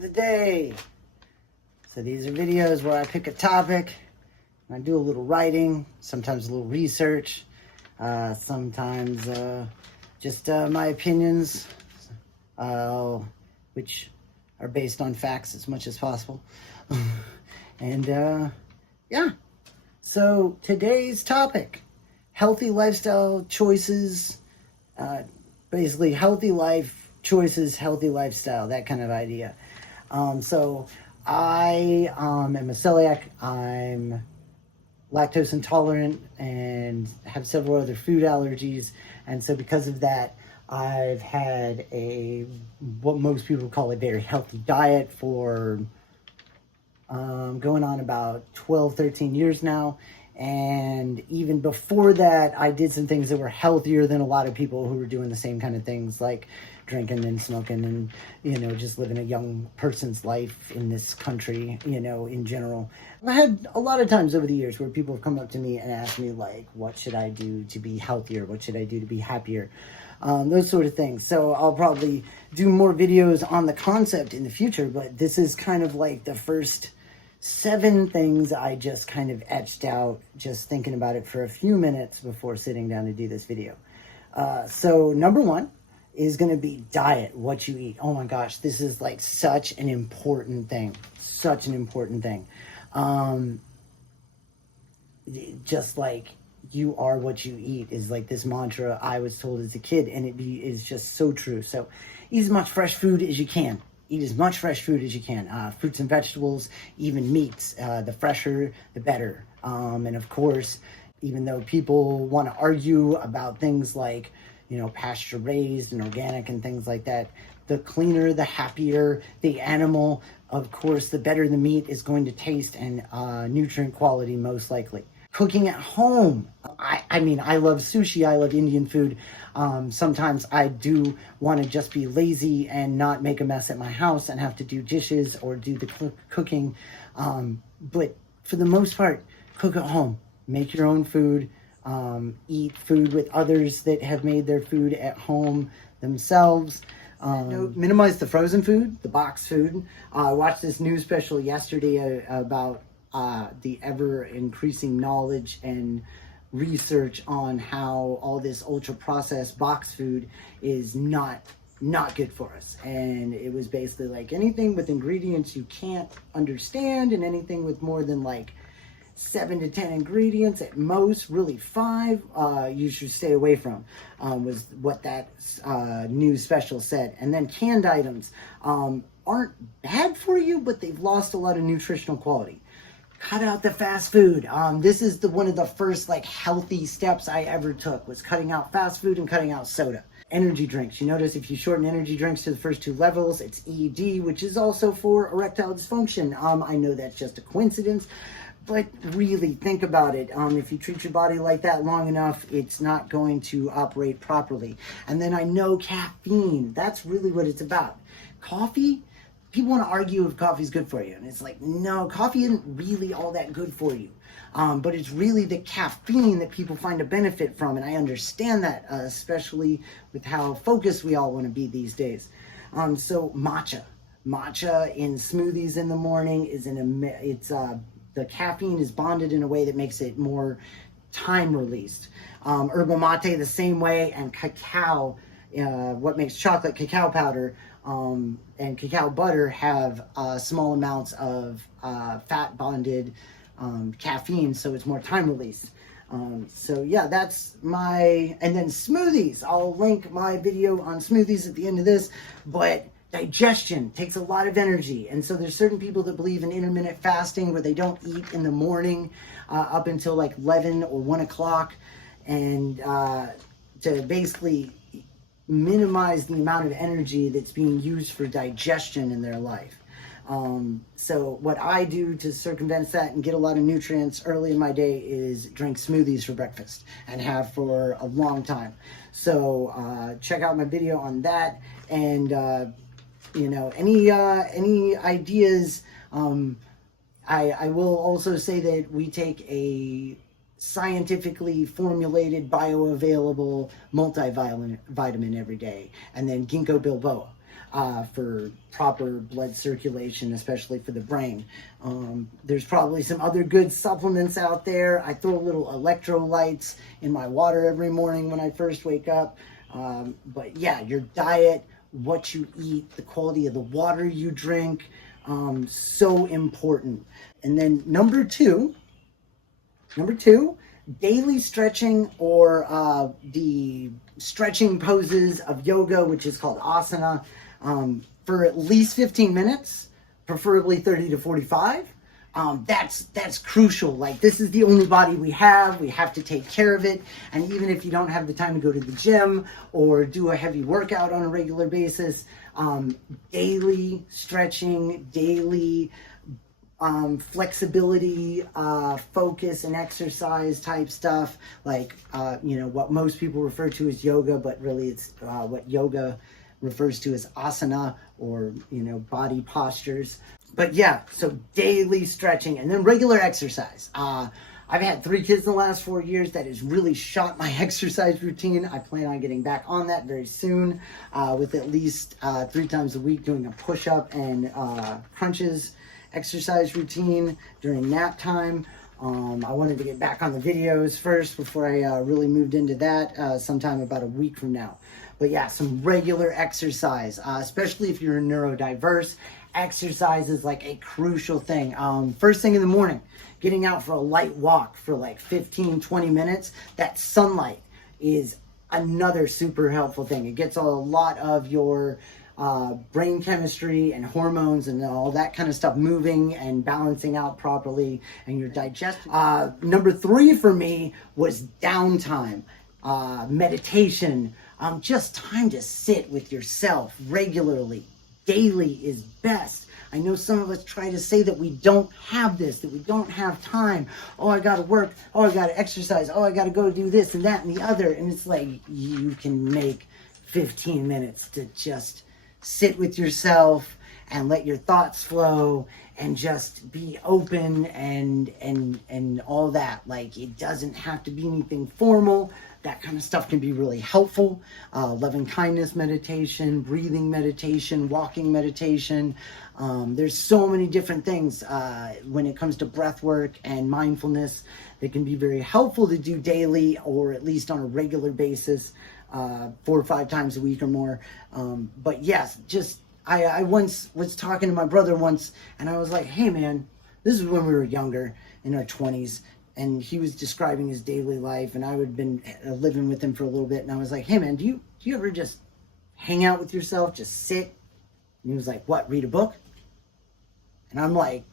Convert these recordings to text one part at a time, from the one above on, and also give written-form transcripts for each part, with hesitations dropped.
of the day. So these are videos where I pick a topic and I do a little writing, sometimes a little research, sometimes just my opinions, which are based on facts as much as possible. And yeah, so today's topic, healthy lifestyle choices, basically healthy life choices, healthy lifestyle, that kind of idea. So I am a celiac, I'm lactose intolerant, and have several other food allergies. And so because of that, I've had what most people call a very healthy diet for going on about 12, 13 years now. And even before that, I did some things that were healthier than a lot of people who were doing the same kind of things, like drinking and smoking and, just living a young person's life in this country, in general. I had a lot of times over the years where people have come up to me and asked me, like, what should I do to be healthier? What should I do to be happier? Those sort of things. So I'll probably do more videos on the concept in the future, but this is kind of like the first 7 things I just kind of etched out, just thinking about it for a few minutes before sitting down to do this video. So number 1 is going to be diet, what you eat. Oh my gosh, this is like such an important thing. Such an important thing. Just like you are what you eat is like this mantra I was told as a kid, and it is just so true. So eat as much fresh food as you can. Eat as much fresh food as you can. Fruits and vegetables, even meats. The fresher, the better. And of course, even though people want to argue about things like, pasture raised and organic and things like that, the cleaner, the happier the animal. Of course, the better the meat is going to taste and nutrient quality most likely. Cooking at home. I mean, I love sushi. I love Indian food. Sometimes I do want to just be lazy and not make a mess at my house and have to do dishes or do the cooking. But for the most part, cook at home. Make your own food. Eat food with others that have made their food at home themselves. Minimize the frozen food, the boxed food. I watched this news special yesterday about the ever-increasing knowledge and research on how all this ultra-processed box food is not good for us. And it was basically like anything with ingredients you can't understand, and anything with more than like 7 to 10 ingredients at most, really 5, you should stay away from, was what that news special said. And then canned items aren't bad for you, but they've lost a lot of nutritional quality. Cut out the fast food. This is one of the first healthy steps I ever took, was cutting out fast food and cutting out soda. Energy drinks. You notice if you shorten energy drinks to the first 2 levels, it's ED, which is also for erectile dysfunction. I know that's just a coincidence, but really think about it. If you treat your body like that long enough, it's not going to operate properly. And then I know caffeine. That's really what it's about. Coffee. People want to argue if coffee's good for you. And it's like, no, coffee isn't really all that good for you. But it's really the caffeine that people find a benefit from. And I understand that, especially with how focused we all want to be these days. So matcha. Matcha in smoothies in the morning is the caffeine is bonded in a way that makes it more time released. Herbal mate the same way, and cacao, what makes chocolate, cacao powder, and cacao butter have small amounts of fat bonded caffeine, so it's more time released. So yeah, that's and then smoothies. I'll link my video on smoothies at the end of this, but digestion takes a lot of energy. And so there's certain people that believe in intermittent fasting, where they don't eat in the morning up until like 11 or 1 o'clock, and to basically minimize the amount of energy that's being used for digestion in their life. So what I do to circumvent that and get a lot of nutrients early in my day is drink smoothies for breakfast, and have for a long time. So check out my video on that. And any ideas, I will also say that we take a scientifically formulated, bioavailable multivitamin every day, and then ginkgo biloba. for proper blood circulation, especially for the brain. There's probably some other good supplements out there. I throw little electrolytes in my water every morning when I first wake up. But yeah, your diet, what you eat, the quality of the water you drink, so important. And then number two, daily stretching, or the stretching poses of yoga, which is called asana, for at least 15 minutes, preferably 30 to 45. That's crucial. Like, this is the only body we have. We have to take care of it. And even if you don't have the time to go to the gym or do a heavy workout on a regular basis, daily stretching, daily flexibility, focus and exercise type stuff, like, what most people refer to as yoga, but really it's what yoga refers to as asana, or, body postures. But yeah, so daily stretching and then regular exercise. I've had 3 kids in the last 4 years. That has really shot my exercise routine. I plan on getting back on that very soon, with at least 3 times a week doing a push-up and crunches exercise routine during nap time. I wanted to get back on the videos first before I really moved into that sometime about a week from now. But yeah, some regular exercise, especially if you're neurodiverse. Exercise is like a crucial thing. First thing in the morning, getting out for a light walk for like 15, 20 minutes. That sunlight is another super helpful thing. It gets a lot of your brain chemistry and hormones and all that kind of stuff moving and balancing out properly, and your digestion. Number 3 for me was downtime, meditation, just time to sit with yourself regularly. Daily is best. I know some of us try to say that we don't have this, that we don't have time. Oh, I got to work. Oh, I got to exercise. Oh, I got to go do this and that and the other. And it's like, you can make 15 minutes to just sit with yourself and let your thoughts flow and just be open and all that. Like, it doesn't have to be anything formal. That kind of stuff can be really helpful. Loving kindness meditation, breathing meditation, walking meditation. There's so many different things when it comes to breath work and mindfulness that can be very helpful to do daily, or at least on a regular basis, 4 or 5 times a week or more. But yes, I once was talking to my brother once, and I was like, hey man, this is when we were younger, in our 20s. And he was describing his daily life, and I had been living with him for a little bit. And I was like, hey man, do you ever just hang out with yourself, just sit? And he was like, what, read a book? And I'm like,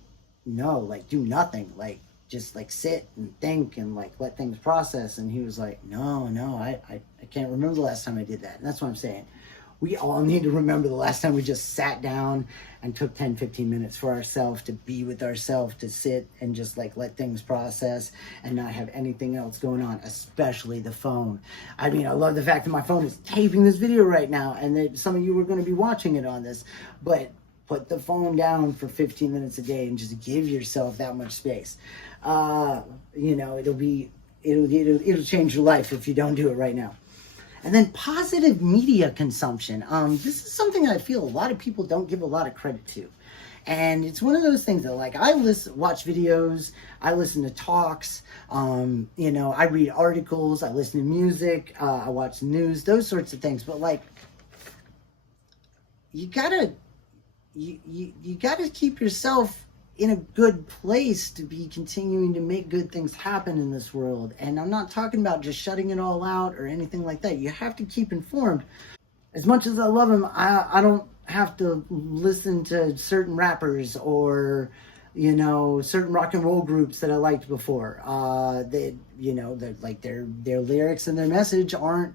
no, like, do nothing. Like, just like sit and think and like let things process. And he was like, no, I can't remember the last time I did that. And that's what I'm saying. We all need to remember the last time we just sat down and took 10, 15 minutes for ourselves, to be with ourselves, to sit and just like let things process and not have anything else going on, especially the phone. I mean, I love the fact that my phone is taping this video right now, and that some of you are going to be watching it on this, but put the phone down for 15 minutes a day and just give yourself that much space. It'll change your life if you don't do it right now. And then positive media consumption. This is something I feel a lot of people don't give a lot of credit to. And it's one of those things that, like, I watch videos, I listen to talks, I read articles, I listen to music, I watch the news, those sorts of things. But like, you gotta keep yourself in a good place to be continuing to make good things happen in this world. And I'm not talking about just shutting it all out or anything like that. You have to keep informed. As much as I love them, I don't have to listen to certain rappers or, certain rock and roll groups that I liked before. Their lyrics and their message aren't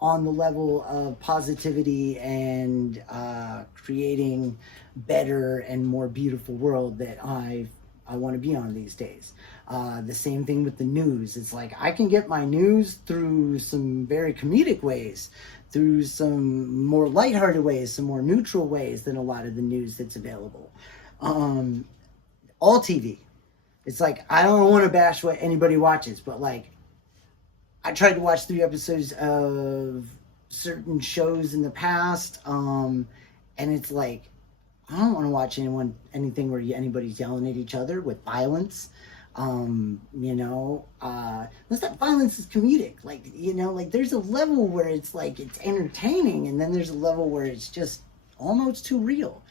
on the level of positivity and creating better and more beautiful world that I want to be on these days. The same thing with the news. It's like, I can get my news through some very comedic ways, through some more lighthearted ways, some more neutral ways than a lot of the news that's available. All TV. It's like, I don't want to bash what anybody watches, but like, I tried to watch 3 episodes of certain shows in the past, And it's like, I don't want to watch anything where anybody's yelling at each other with violence. Unless that violence is comedic, like, like there's a level where it's like, it's entertaining, and then there's a level where it's just almost too real.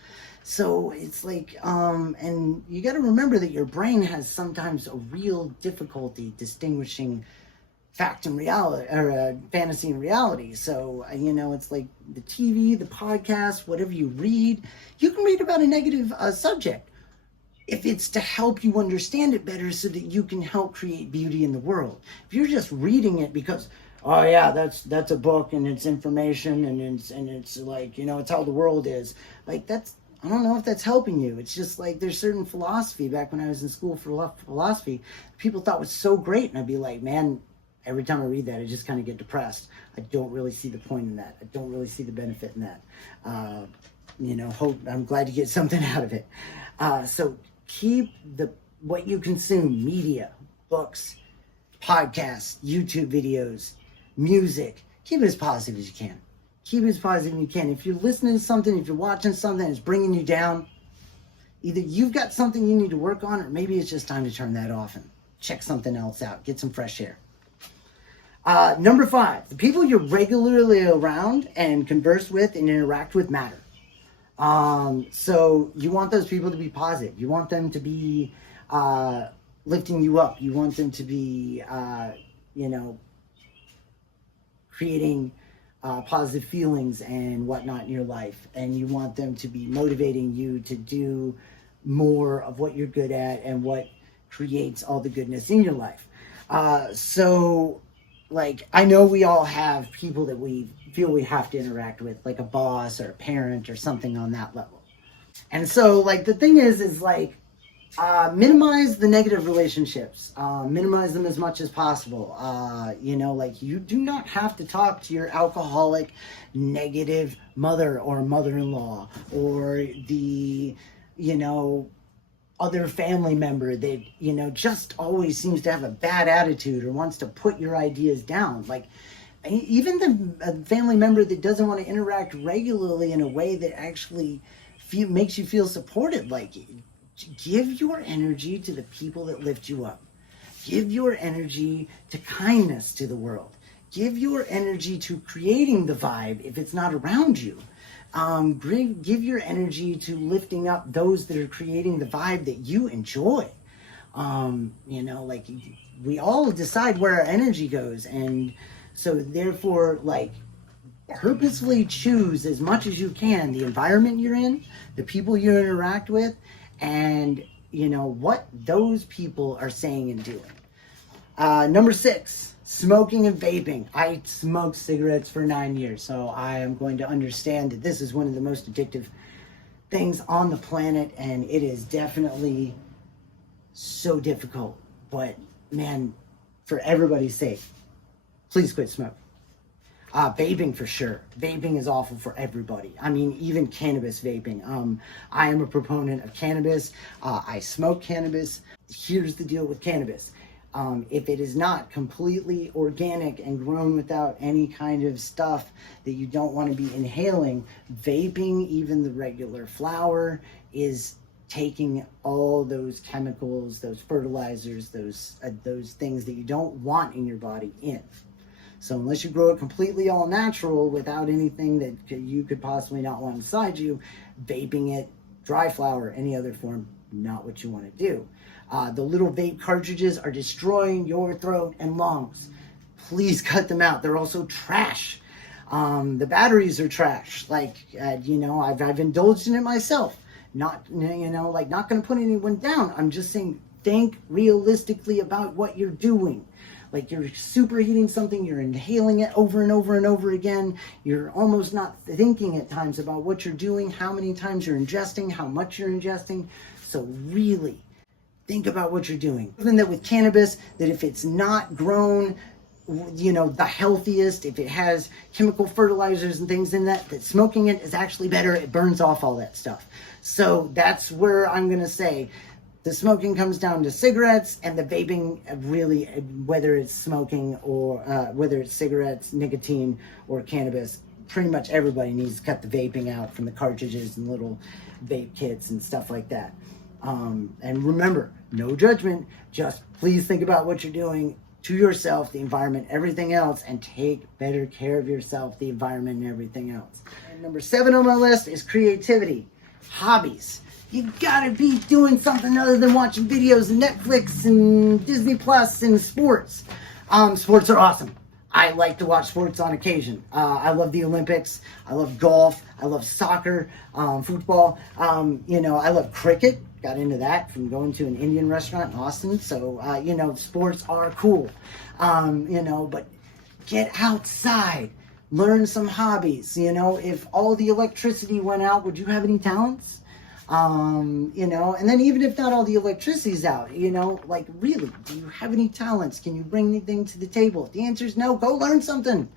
So it's like, and you got to remember that your brain has sometimes a real difficulty distinguishing fact and reality, or fantasy and reality. So, it's like the TV, the podcast, whatever you read, you can read about a negative subject if it's to help you understand it better so that you can help create beauty in the world. If you're just reading it because, oh yeah, that's a book and it's information and it's like, it's how the world is. Like, I don't know if that's helping you. It's just like, there's certain philosophy, back when I was in school for philosophy, people thought was so great. And I'd be like, man, every time I read that, I just kind of get depressed. I don't really see the point in that. I don't really see the benefit in that. I'm glad to get something out of it. So keep what you consume, media, books, podcasts, YouTube videos, music, keep it as positive as you can. Keep it as positive as you can. If you're listening to something, if you're watching something that's bringing you down, either you've got something you need to work on, or maybe it's just time to turn that off and check something else out. Get some fresh air. Number 5, the people you're regularly around and converse with and interact with matter. So you want those people to be positive. You want them to be lifting you up. You want them to be, creating positive feelings and whatnot in your life. And you want them to be motivating you to do more of what you're good at and what creates all the goodness in your life. Like, I know we all have people that we feel we have to interact with, like a boss or a parent or something on that level. And so, like, the thing is like, minimize the negative relationships. Minimize them as much as possible. Like, you do not have to talk to your alcoholic, negative mother or mother-in-law, or the, other family member that, just always seems to have a bad attitude or wants to put your ideas down. Like, even the family member that doesn't want to interact regularly in a way that actually makes you feel supported. Like, give your energy to the people that lift you up. Give your energy to kindness to the world. Give your energy to creating the vibe if it's not around you. Give your energy to lifting up those that are creating the vibe that you enjoy. Like, we all decide where our energy goes. And so therefore, like, purposefully choose as much as you can the environment you're in, the people you interact with, and, what those people are saying and doing. Number 6, smoking and vaping. I smoked cigarettes for 9 years, so I am going to understand that this is one of the most addictive things on the planet, and it is definitely so difficult. But, man, for everybody's sake, please quit smoking. Vaping, for sure. Vaping is awful for everybody. I mean, even cannabis vaping. I am a proponent of cannabis. I smoke cannabis. Here's the deal with cannabis. If it is not completely organic and grown without any kind of stuff that you don't want to be inhaling, vaping, even the regular flower, is taking all those chemicals, those fertilizers, those things that you don't want in your body in. So unless you grow it completely all natural without anything that you could possibly not want inside you, vaping it, dry flower, any other form, not what you want to do. The little vape cartridges are destroying your throat and lungs. Please cut them out. They're also trash. The batteries are trash. Like, I've indulged in it myself. Not going to put anyone down. I'm just saying, think realistically about what you're doing. Like, you're superheating something, you're inhaling it over and over and over again. You're almost not thinking at times about what you're doing, how many times you're ingesting, how much you're ingesting. So really, think about what you're doing. Even that with cannabis, that if it's not grown, the healthiest, if it has chemical fertilizers and things in that smoking it is actually better. It burns off all that stuff. So that's where I'm going to say the smoking comes down to cigarettes, and the vaping, really, whether it's smoking or whether it's cigarettes, nicotine, or cannabis, pretty much everybody needs to cut the vaping out from the cartridges and little vape kits and stuff like that. And remember, no judgment, just please think about what you're doing to yourself, the environment, everything else, and take better care of yourself, the environment, and everything else. And number 7 on my list is creativity, hobbies. You gotta be doing something other than watching videos and Netflix and Disney Plus and sports. Sports are awesome. I like to watch sports on occasion. I love the Olympics. I love golf. I love soccer, football. You know, I love cricket. Got into that from going to an Indian restaurant in Austin. So, you know, sports are cool. You know, but get outside. Learn some hobbies. You know, if all the electricity went out, would you have any talents? You know, and then even if not all the electricity's out, you know, like really, do you have any talents? Can you bring anything to the table? If the answer is no, go learn something.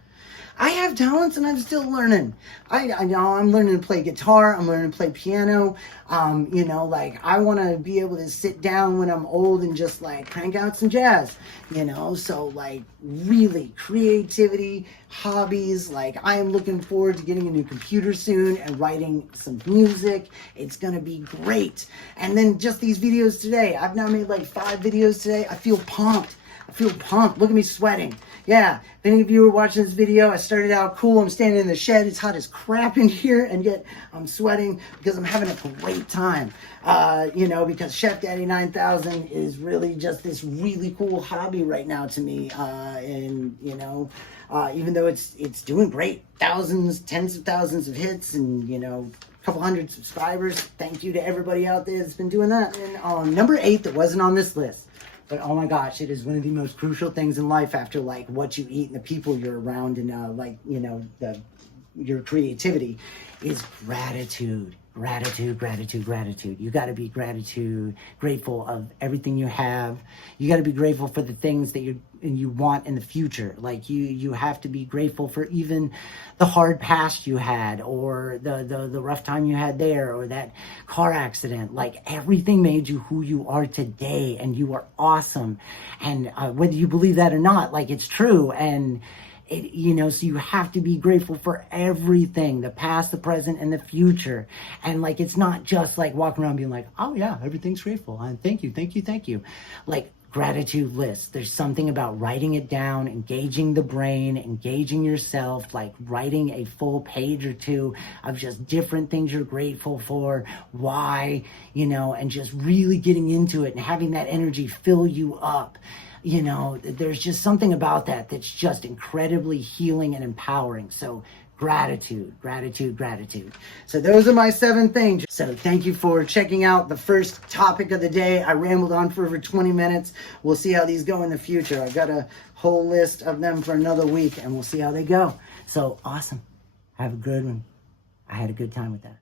I have talents and I'm still learning. I know I'm learning to play guitar. I'm learning to play piano. You know, like I want to be able to sit down when I'm old and just like crank out some jazz, you know? So like really creativity, hobbies. Like I am looking forward to getting a new computer soon and writing some music. It's going to be great. And then just these videos today. I've now made like 5 videos today. I feel pumped. I feel pumped. Look at me sweating. Yeah, if any of you are watching this video, I started out cool. I'm standing in the shed. It's hot as crap in here, and yet I'm sweating because I'm having a great time. You know, because Chef Daddy 9000 is really just this really cool hobby right now to me. And, you know, even though it's doing great, thousands, tens of thousands of hits and, you know, a couple hundred subscribers. Thank you to everybody out there that's been doing that. And number 8 that wasn't on this list. But oh my gosh, it is one of the most crucial things in life after like what you eat and the people you're around and like, you know, your creativity is gratitude. Gratitude. You got to be grateful of everything you have. You got to be grateful for the things that you want in the future. Like you have to be grateful for even the hard past you had, or the rough time you had there, or that car accident. Like everything made you who you are today, and you are awesome. And whether you believe that or not, like it's true. And you know, so you have to be grateful for everything, the past, the present, and the future. And like, it's not just like walking around being like, oh yeah, everything's grateful. And thank you. Like gratitude lists. There's something about writing it down, engaging the brain, engaging yourself, like writing a full page or 2 of just different things you're grateful for, why, you know, and just really getting into it and having that energy fill you up. You know, there's just something about that that's just incredibly healing and empowering. So gratitude. So those are my 7 things. So thank you for checking out the first topic of the day. I rambled on for over 20 minutes. We'll see how these go in the future. I've got a whole list of them for another week, and we'll see how they go. So awesome. Have a good one. I had a good time with that.